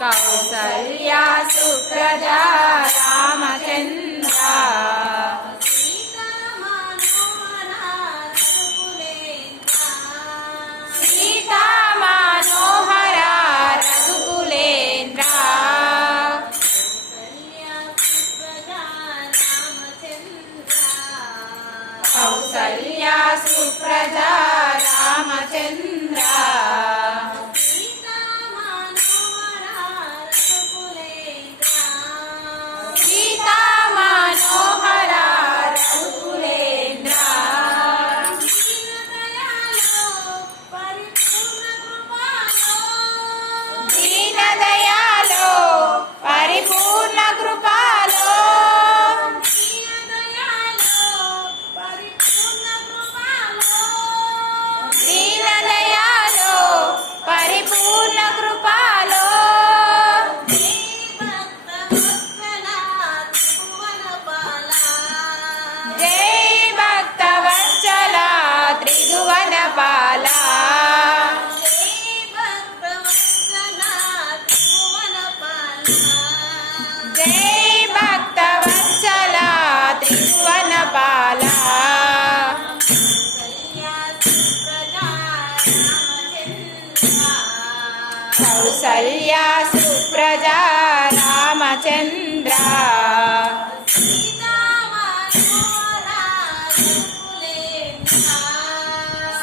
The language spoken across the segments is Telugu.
కౌసల్యా సుప్రజా రామచంద్ర సీతా మనోహర రఘుకులేంద్ర కౌసల్యా సుప్రజా రామచంద్ర కౌసల్యా సుప్రజా రామచంద్ర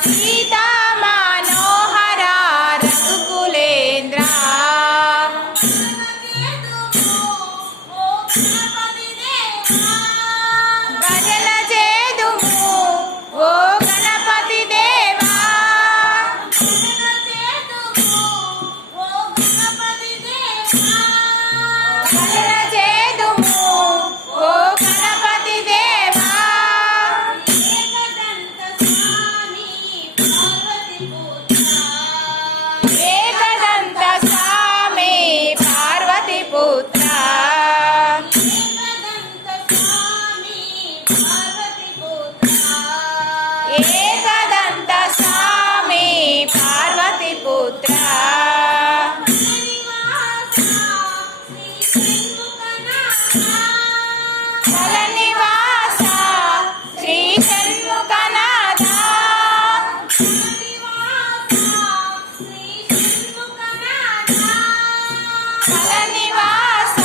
సీతా మనోహర రఘుకులేంద్ర భజన చేదుము ఓ గణపతి దేవా భజన చేదుము ఓ గణపతి దేవా ఏకదంత స్వామి పార్వతి పుత్ర ఏకదంత స్వామి పార్వతి పుత్ర నివాస శ్రీ షణ్ముఖనాథ నివాస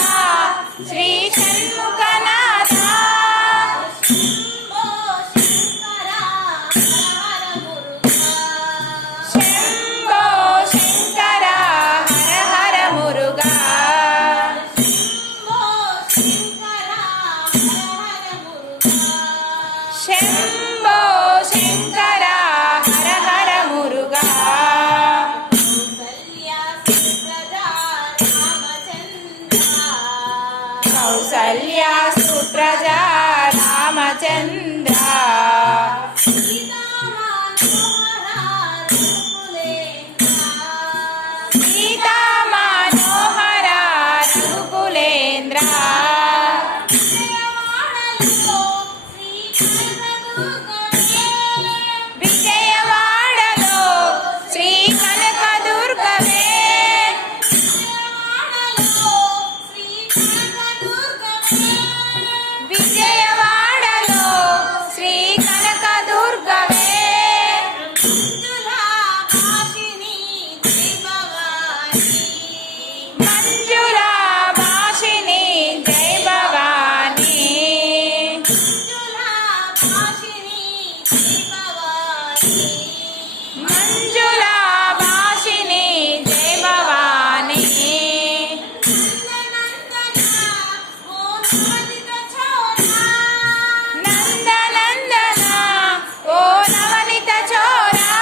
శ్రీ షణ్ముఖనాథ శంభో శంకర హర హర మురుగా శంభో శంకర హర హర మురుగా కౌసల్యా సుప్రజా రామచంద్ర సీతా మనోహర రఘుకులేంద్ర విజయవాడలో శ్రీ కనకదుర్గవే విజయవాడలో శ్రీ కనకదుర్గవే మంజుల భాషిని జై భవానీ మంజుల భాషిని జై భవానీ నందనందన ఓ నవనిత చోరా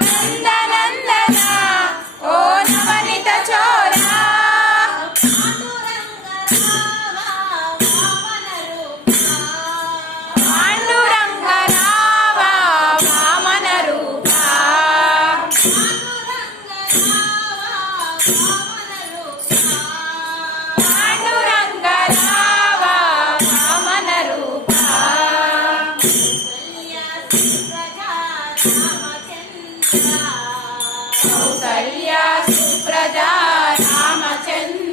నందనందన ఓ నవనిత చోరా పాండురంగ రావ వామన రూపా పాండురంగ రావ వామన రూపా కౌసల్య సుప్రజా రామచంద్ర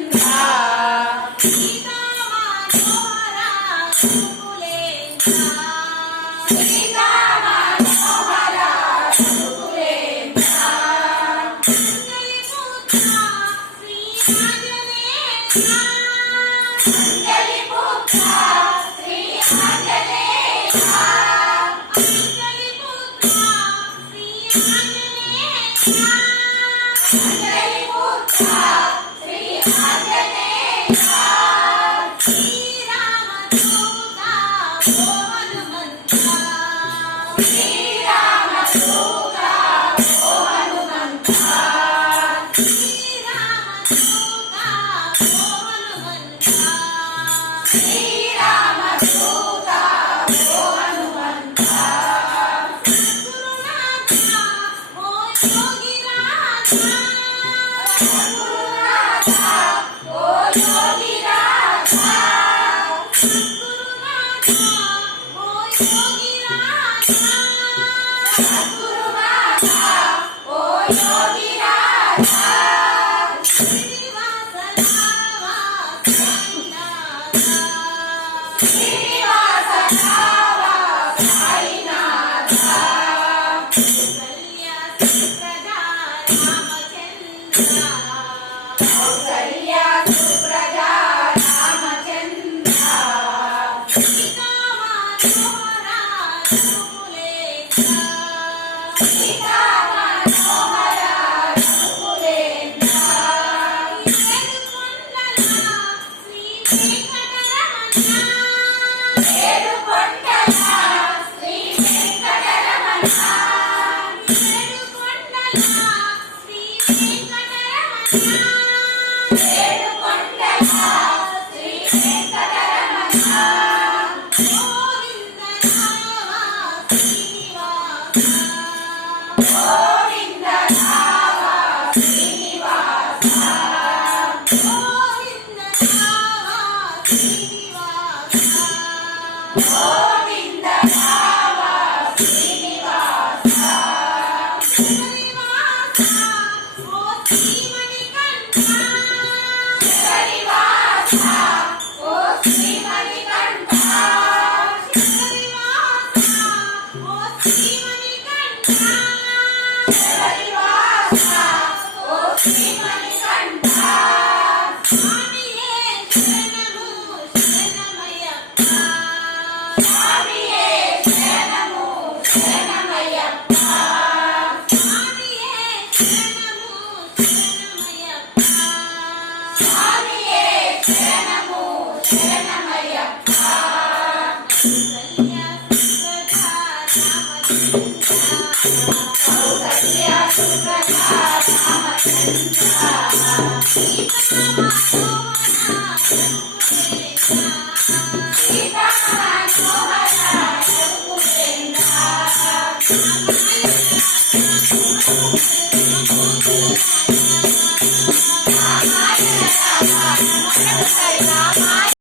కౌసల్య సుప్రజా